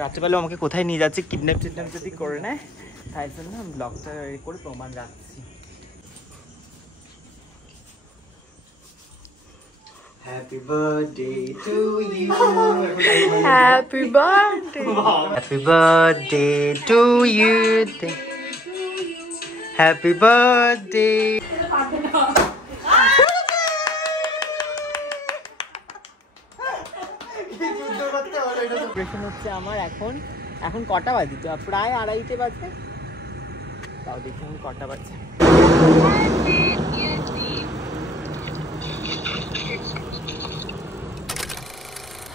রাত্রেবেলা আমাকে কোথায় নিয়ে যাচ্ছে কিডন্যাপ টিডন্যাপ যদি করে নেয়, তাই জন্য আমি ব্লগটা করে প্রমাণ রাখছি। Happy birthday to you. Happy birthday. Happy birthday to you. Happy birthday. হচ্ছে আমার এখন কটা বাজে, তো প্রায় 2:30 বাজে, তাও দেখুন কটা বাজে।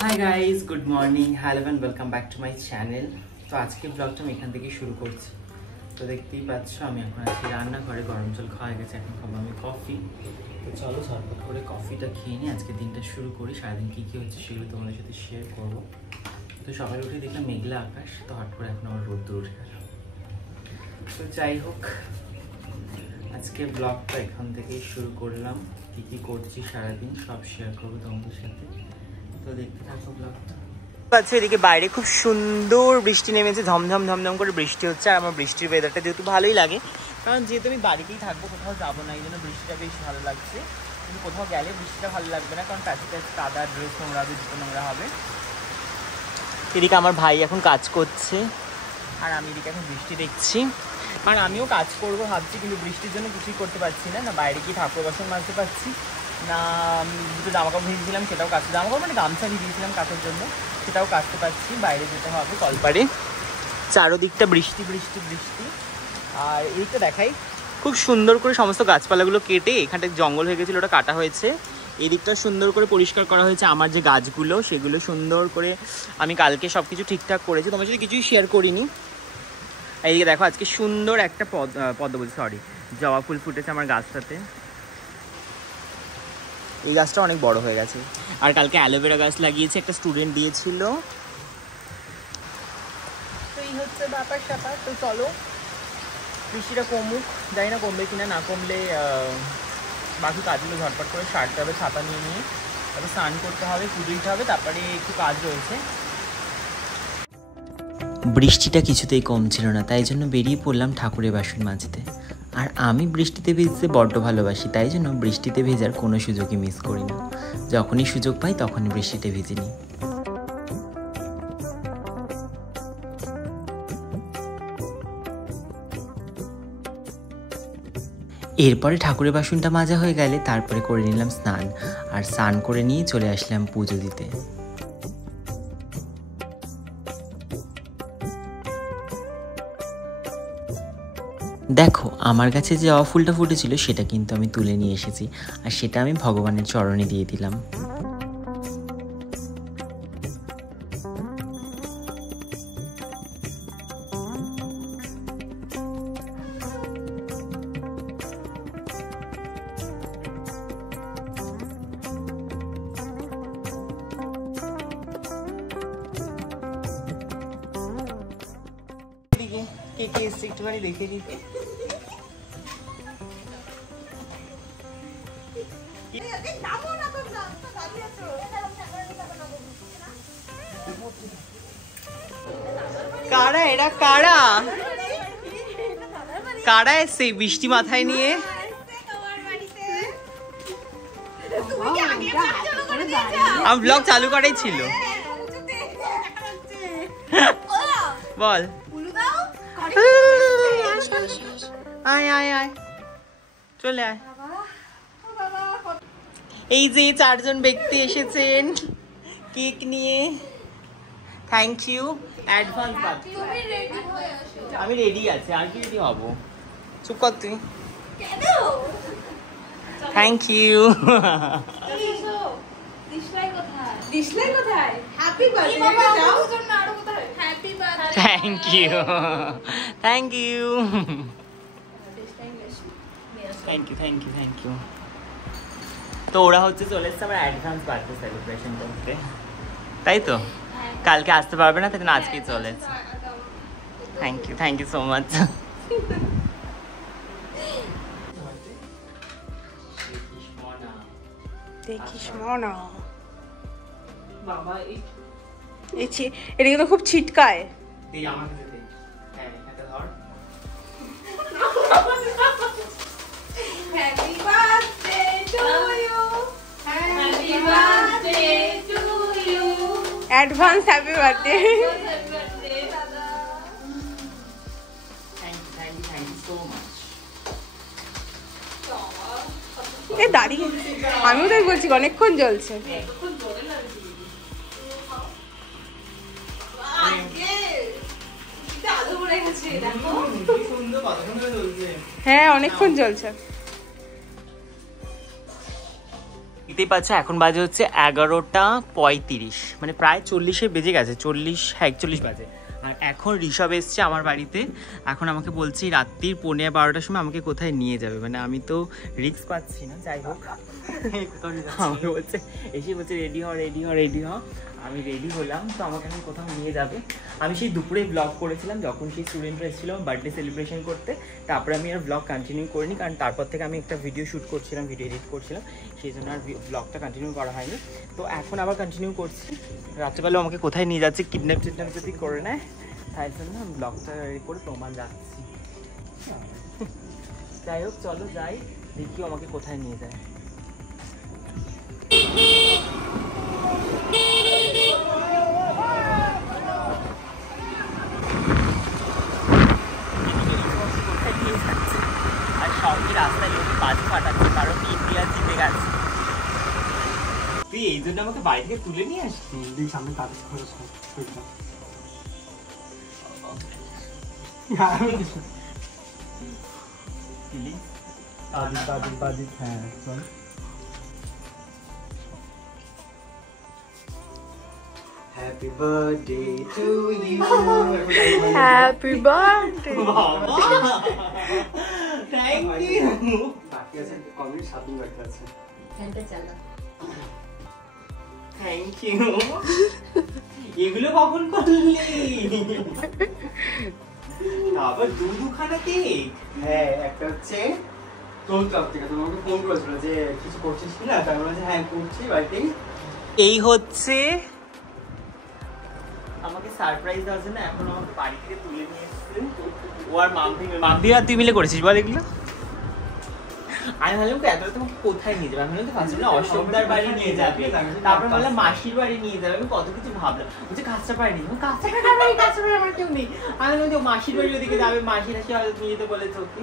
Hi guys, good morning, hello and welcome back to my channel. তো আজকে ব্লগটা আমি এখান থেকেই শুরু করছি। তো দেখতেই পাচ্ছ আমি এখন আজকে রান্নাঘরে, গরম জল খাওয়া গেছে, এখন খাবো আমি কফি। তো চলো ঝটপট করে কফিটা খেয়ে নিই, আজকে দিনটা শুরু করি। সারাদিন কী কী হচ্ছে সেগুলো তোমাদের সাথে শেয়ার করবো। তো সকালে উঠে দেখলাম মেঘলা আকাশ, তো হট করে এখন আমার রোদ্দুর উঠে গেল। তো যাই হোক, আজকে ব্লগটা এখান থেকেই শুরু করলাম। কী কী করছি সারাদিন সব শেয়ার করবো তোমাদের সাথে, তো দেখতে থাকো ব্লগটা। আচ্ছা, এদিকে বাইরে খুব সুন্দর বৃষ্টি নেমেছে, ঝমঝম ঝমঝম করে বৃষ্টি হচ্ছে। আর আমার বৃষ্টির ওয়েদারটা যেহেতু ভালোই লাগে, কারণ যেহেতু আমি বাড়িতেই থাকবো, কোথাও যাবো না, এই জন্য বৃষ্টিটা বেশ ভালো লাগছে। কিন্তু কোথাও গেলে বৃষ্টিটা ভালো লাগবে না, কারণ প্যাচে প্যাচে কাদা, ড্রেস নোংরা হবে, জুতো নোংরা হবে। এদিকে আমার ভাই এখন কাজ করছে, আর আমি এদিকে এখন বৃষ্টি দেখছি। কারণ আমিও কাজ করবো ভাবছি, কিন্তু বৃষ্টির জন্য কিছুই করতে পারছি না। না বাইরে গিয়ে ঠাকুর বাসন মাজতে পারছি না, দুটো জামাকাপড় ভিজিয়েছিলাম সেটাও কাচতে, জামাকাপড় মানে গামছা ভিজিয়েছিলাম কাচের জন্য, সেটাও কাচতে পারছি। বাইরে যেতে হবে কলপাড়ে, চারোদিকটা বৃষ্টি বৃষ্টি বৃষ্টি। আর এইটা দেখাই, খুব সুন্দর করে সমস্ত গাছপালাগুলো কেটে এখানটা জঙ্গল হয়ে গেছিলো, ওটা কাটা হয়েছে। এই দিকটা সুন্দর করে পরিষ্কার করা হয়েছে। আমার যে গাছগুলো সেগুলো সুন্দর করে আমি কালকে সব কিছু ঠিকঠাক করেছি, তোমার সাথে কিছুই শেয়ার করিনি। এইদিকে দেখো, আজকে সুন্দর একটা জবা ফুল ফুটেছে আমার গাছটাতে। এই গাছটা অনেক বড় হয়ে গেছে। আর কালকে অ্যালোভেরা গাছ লাগিয়েছে, একটা স্টুডেন্ট দিয়েছিল। তো এই হচ্ছে ব্যাপার স্যাপার। তো চলো বৃষ্টিটা কমুক, জানি না কমবে কিনা, না কমলে বাকি কাজগুলো ঝটপট করে সারতে হবে, ছাতা নিয়ে নিয়ে। তারপর স্নান করতে হবে, পুজো দিতে হবে, তারপরে একটু কাজ রয়েছে। বৃষ্টিটা কিছুতেই কমছিল না, তাই জন্য বেরিয়ে পড়লাম ঠাকুরের বাসন মাজতে। আর আমি বৃষ্টিতে ভিজতে বড্ড ভালোবাসি, তাই জন্য বৃষ্টিতে ভেজার কোনো সুযোগই মিস করি না। যখনই সুযোগ পাই তখনই বৃষ্টিতে ভিজে নিই। এরপরে ঠাকুরের বাসনটা মাজা হয়ে গেলে তারপরে করে নিলাম স্নান, আর স্নান করে নিয়ে চলে আসলাম পুজো দিতে। দেখো, আমার কাছে যে জবা ফুলটা ফুটেছিল সেটা কিন্তু আমি তুলে নিয়ে এসেছি, আর সেটা আমি ভগবানের চরণে দিয়ে দিলাম। কে এসছে একটুখানি দেখে নিতে। কারা এরা, কারা কারা এসছে বৃষ্টি মাথায় নিয়ে? আমার ব্লগ চালু করাই ছিল। বল, আয় আয় আয়, চলে আয়। এই যে 4 জন ব্যক্তি এসেছেন কেক নিয়ে, থ্যাংক ইউ অ্যাডভান্স। আমি রেডি আছি, আর কি রেডি হব, চুপ কর তুই। Thank you. Thank you thank you thank you thank you thank you. তো ওরা হচ্ছে চলে এসছে আমার অ্যাডভান্স বার্থডে সেলিব্রেশন করতে, তাই তো? কালকে আসতে পারবে না, তাই জন্য আজকেই চলে এসছে। Thank you so much. দেখিস মনা বাবা, এটা কিন্তু খুব ছিটকায়। এই আমাকে দে। হ্যাঁ, এটা ধর। Happy birthday to you, happy birthday to you, advance happy birthday. Thank you so much. এ দাঁড়িয়ে আমিও তাই বলছি অনেকক্ষণ জ্বলছে। হ্যাঁ অনেকক্ষণ জ্বলছে। এতেই পাচ্ছ এখন বাজে হচ্ছে 11:35, মানে প্রায় 40-এ বেজে গেছে, 40, হ্যাঁ 41 বাজে। আর এখন ঋষভ এসছে আমার বাড়িতে, এখন আমাকে বলছি রাত্রির 11:15টার সময় আমাকে কোথায় নিয়ে যাবে, মানে আমি তো রিস্ক পাচ্ছি না। যাই হোক, আমাকে বলছে এসে বলছে রেডি হ। আমি রেডি হলাম, তো আমাকে এখন কোথাও নিয়ে যাবে। আমি সেই দুপুরে ব্লগ করেছিলাম যখন সেই স্টুডেন্টরা এসেছিলো বার্থডে সেলিব্রেশন করতে, তারপরে আমি আর ব্লগ কন্টিনিউ করিনি, কারণ তারপর থেকে আমি একটা ভিডিও শ্যুট করছিলাম, ভিডিও এডিট করছিলাম, সেই জন্য আর ব্লগটা কন্টিনিউ করা হয়নি। তো এখন আবার কন্টিনিউ করছি। রাত্রেবেলা আমাকে কোথায় নিয়ে যাচ্ছে, কিডন্যাপ যদি করে নেয়, তাই জন্য আমি ব্লগটা রেডি করে প্রমাণ যাচ্ছি। যাই হোক, চলো যাই, দেখি আমাকে কোথায় নিয়ে যায়। আর সঙ্গে রাস্তায় লোকে বাজি ফাটাচ্ছে, কারণ ইন্ডিয়া জিতে গেছে। তুই এই জন্য আমাকে বাড়ি থেকে তুলে নিয়ে আসবি। সামনে কাগজ খরচ Happy birthday to you. Happy birthday. Thank you. বাকি আছে কমেন্ট 7 দিন বাকি আছে। ফ্যানটা চালা। Thank you. এগুলো কখন করলি? আবার দুখানা কেক। হ্যাঁ, একটা হচ্ছে তোর তরফ থেকে, তুমি আমাকে ফোন করেছিল যে কিছু করছিস কিনা, তাই আমি বলছি হ্যাঁ করছি বাড়িতে। এই হচ্ছে আমাকে সারপ্রাইজ দেওয়ার জন্য এখন আমাকে বাড়ি থেকে তুলে নিয়ে এসেছে ও আর মাম্পি আর তুই মিলে করেছিস বল এগুলো। আমি ভাবলাম এত তোমাকে কোথায় নিয়ে যাবে, আমি ভাবলাম ফার্স্ট অশোকদার বাড়ি নিয়ে যাবে, তারপর বললাম মাসির বাড়ি নিয়ে যাবে, আমি কত কিছু ভাবলাম। বলছে কাঁচরাপাড়া নিয়ে, কাঁচরাপাড়া আমার কেউ নেই। আমি বললাম মাসির বাড়ি ওদিকে যাবে, মাসির আসি হয়তো তুমি যেতে বলেছ ওকে।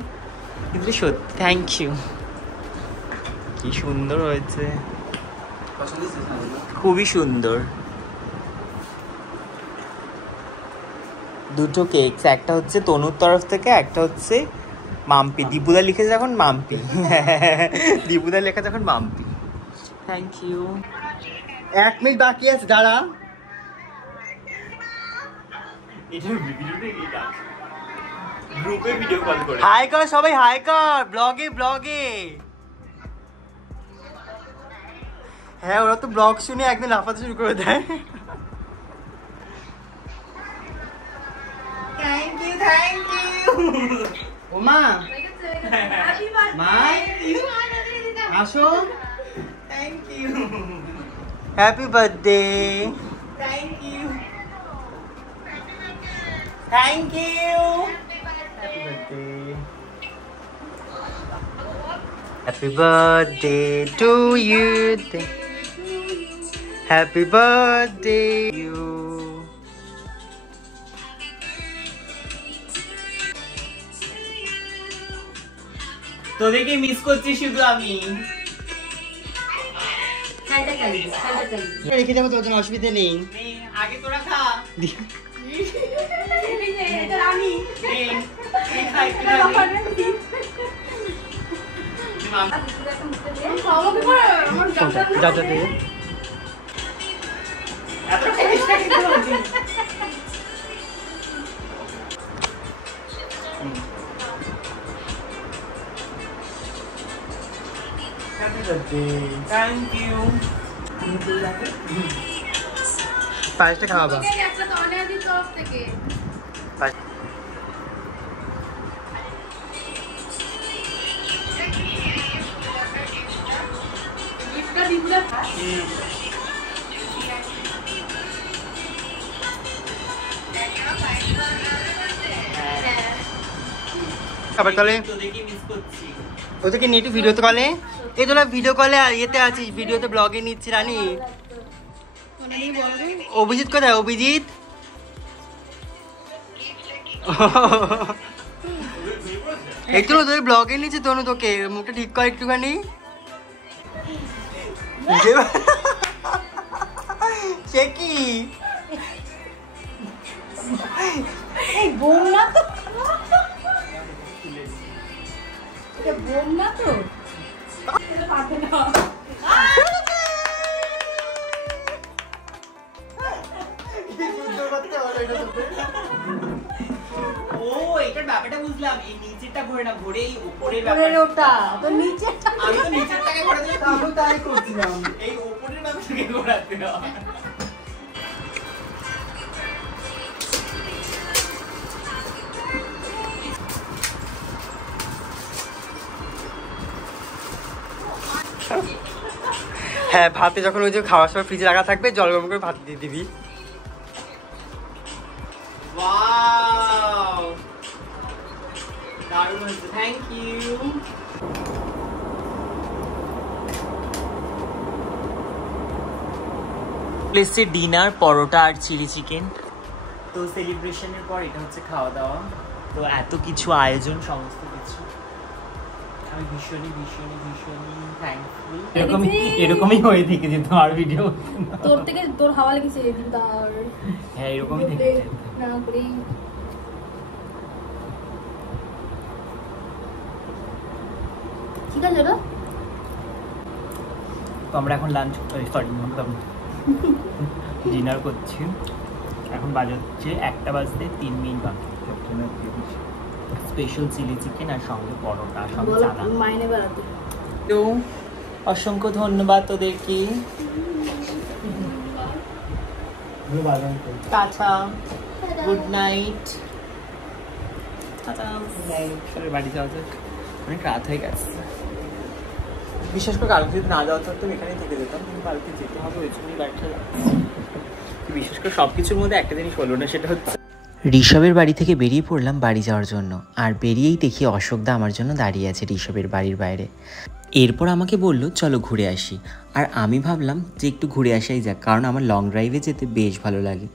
কিন্তু সত্যি থ্যাংক ইউ, কি সুন্দর হয়েছে, খুবই সুন্দর। দুটো কেক, একটা হচ্ছে তনুর তরফ থেকে, একটা হচ্ছে মাম্পি। দীপুদা লিখেছে যখন মাম্পি, দীপুদা লেখা যখন মাম্পি। Thank you. 1 মিনিট বাকি আছে, দাঁড়া। গ্রুপে ভিডিও কল করে হাই কর সবাই, হাই কর ব্লগে। হ্যাঁ, ওরা তো ব্লগ শুনে একদিন লাফাতে শুরু করে দেয়। Thank you. ওমা মাই আসো, thank you. Happy birthday. Thank you. Thank you. Happy birthday to you. Happy birthday to you. তোদেরকে মিস করছি শুধু আমি। রেখে যাবো, তোর জন্য অসুবিধা নেই। আগে তোরা খা। Thank you. পায়েসটা খাওয়াবা। আবার তাহলে তোদেরকে মিস করছি। ওদেরকে নিয়ে একটু ভিডিওতে কলে, এই তোরা ভিডিও কলে আর ইয়েতে আছিস, ভিডিওতে ব্লগে নিচ্ছি রানি। অভিজিৎ কোথায়? অভিজিৎ এই তো তোদের ব্লগে নিচ্ছে তনু, তোকে মুখটা ঠিক কর একটুখানি। সে কি ও এটার ব্যাপারটা বুঝলাম, এই নিচেরটা ঘোরে না, ঘোরে এই উপরের ব্যাপারটা। তো নিচেরটা আমি তো নিচেরটাকে ঘোরাতে যাচ্ছি, আমি তাই করছিলাম। এই উপরের ব্যাপারটাকে ঘোরাতে হয়। হ্যাঁ, ভাতে যখন ওই যে খাওয়ার সময় ফ্রিজে রাখা থাকবে, জল গরম করে ভাত দিয়ে দিবি। ওয়াও দারুণ হয়েছে, থ্যাংক ইউ। প্লেসে ডিনার, পরোটা আর চিলি চিকেন। তো সেলিব্রেশনের পর এটা হচ্ছে খাওয়া দাওয়া। তো এত কিছু আয়োজন, সমস্ত কিছু আমি ভীষণই ভীষণই ভীষণই থ্যাঙ্কফুল। এরকমই হয়ে থেকে যেত আর ভিডিও তোর থেকে তোর হাওয়া লেগেছে তার। হ্যাঁ এরকমই থেকে না করে ঠিক আছে দাদা। তো আমরা এখন লাঞ্চ সরি ডিনার করছি। এখন বাজাচ্ছে 1টা বাজতে 3 মিনিট বাকি। স্পেশাল চিলি চিকেন আর সঙ্গে পরোটা, সঙ্গে চানা। মাইনে বাড়াতে তো অসংখ্য ধন্যবাদ তোদেরকে। Tata, good night. বাড়ি যাওয়া যাক, অনেক রাত হয়ে গেছে। বিশেষ করে কালকে যদি না যাওয়া থাকতাম এখানেই থেকে যেতাম, কিন্তু কালকে যেতে হবে ওই জন্যই বাড়িটা যাচ্ছি। বিশেষ করে সব কিছুর মধ্যে একটা জিনিস হলো না, সেটা হচ্ছে ঋষভের বাড়ি থেকে বেরিয়ে পড়লাম বাড়ি যাওয়ার জন্য। আর বেরিয়েই দেখি অশোকদা আমার জন্য দাঁড়িয়ে আছে ঋষভের বাড়ির বাইরে। এরপর আমাকে বলল চলো ঘুরে আসি। আর আমি ভাবলাম যে একটু ঘুরে আসাই যাক, কারণ আমার লং ড্রাইভে যেতে বেশ ভালো লাগে।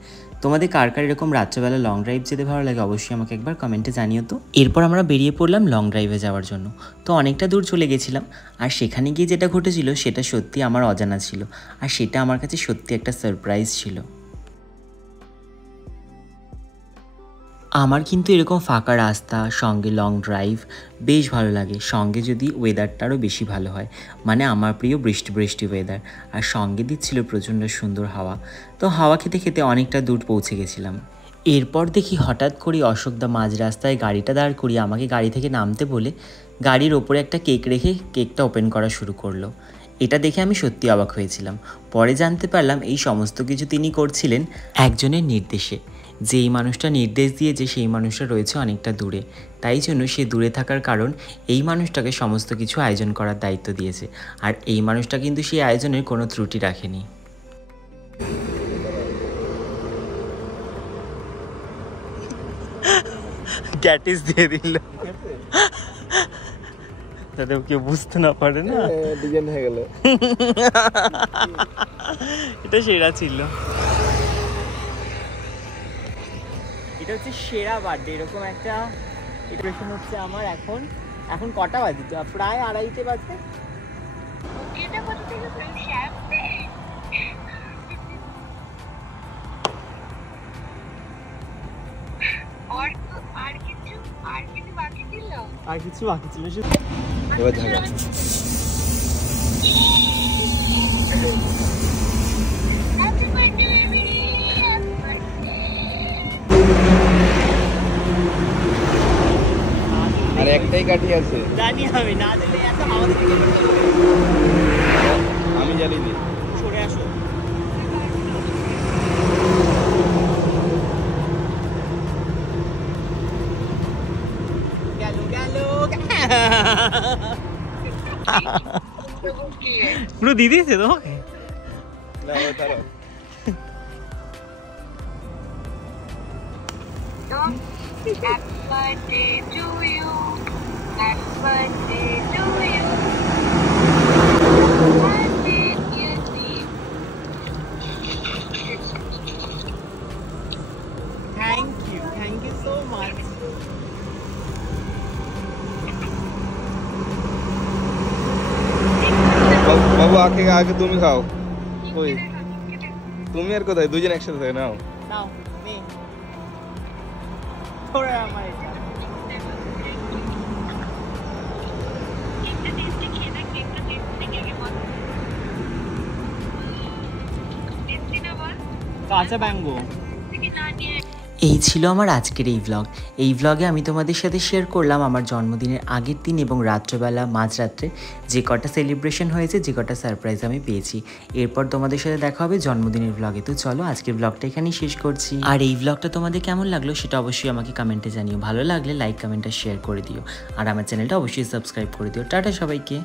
তোমাদের কার কার এরকম রাত্রেবেলা লং ড্রাইভ যেতে ভালো লাগে অবশ্যই আমাকে একবার কমেন্টে জানিও তো। এরপর আমরা বেরিয়ে পড়লাম লং ড্রাইভে যাওয়ার জন্য। তো অনেকটা দূর চলে গেছিলাম, আর সেখানে গিয়ে যেটা ঘটেছিল সেটা সত্যি আমার অজানা ছিল, আর সেটা আমার কাছে সত্যি একটা সারপ্রাইজ ছিল। আমার কিন্তু এরকম ফাঁকা রাস্তা সঙ্গে লং ড্রাইভ বেশ ভালো লাগে, সঙ্গে যদি ওয়েদারটা আরও বেশি ভালো হয়, মানে আমার প্রিয় বৃষ্টি বৃষ্টি ওয়েদার, আর সঙ্গে দিচ্ছিল প্রচণ্ড সুন্দর হাওয়া। তো হাওয়া খেতে খেতে অনেকটা দূর পৌঁছে গেছিলাম। এরপর দেখি হঠাৎ করে অশোকদা মাঝ রাস্তায় গাড়িটা দাঁড় করিয়ে আমাকে গাড়ি থেকে নামতে বলে গাড়ির ওপরে একটা কেক রেখে কেকটা ওপেন করা শুরু করলো। এটা দেখে আমি সত্যি অবাক হয়েছিলাম। পরে জানতে পারলাম এই সমস্ত কিছু তিনি করছিলেন একজনের নির্দেশে। যেই মানুষটা নির্দেশ দিয়েছে সেই মানুষটা রয়েছে অনেকটা দূরে, তাই জন্য সে দূরে থাকার কারণ এই মানুষটাকে সমস্ত কিছু আয়োজন করার দায়িত্ব দিয়েছে। আর এই মানুষটা কিন্তু সেই আয়োজনের কোনো ত্রুটি রাখেনি। গ্যাটিস দিয়ে দিল যাতে কেউ বুঝতে না পারে না, ডিজাইন হয়ে গেল। এটা সেরা ছিল, এটা হচ্ছে সেরা বার্থডে। এরকম একটা ইন্টারেকশন হচ্ছে আমার। এখন কটা বাজে? প্রায় 2:30 বাজে। আর কিছু বাকি ছিল এবার দেখা। আর একটাই কাঠি আছে, জানি আমি, না জানি এত হাওয়া থেকে আমি জানি না। সরে আসো। গেল পুরো দিয়ে দিয়েছে তোমাকে। Happy birthday to you. Thank you so much. বাবু আগে আগে তুমি খাও ওই তুমি আর কোথায় দুজন একসাথে থাকে নাও নাও নে তোরা আমার এটা কাঁচা ম্যাঙ্গো। এই ছিল আমার আজকের এই ব্লগ। এই ব্লগে আমি তোমাদের সাথে শেয়ার করলাম আমার জন্মদিনের আগের দিন এবং রাত্রেবেলা মাঝরাত্রে যে কটা সেলিব্রেশন হয়েছে, যে কটা সারপ্রাইজ আমি পেয়েছি। এরপর তোমাদের সাথে দেখা হবে জন্মদিনের ব্লগে। তো চলো আজকের ব্লগটা এখানেই শেষ করছি। আর এই ব্লগটা তোমাদের কেমন লাগলো সেটা অবশ্যই আমাকে কমেন্টে জানিও। ভালো লাগলে লাইক কমেন্ট আর শেয়ার করে দিও। আর আমার চ্যানেলটা অবশ্যই সাবস্ক্রাইব করে দিও। টাটা সবাইকে।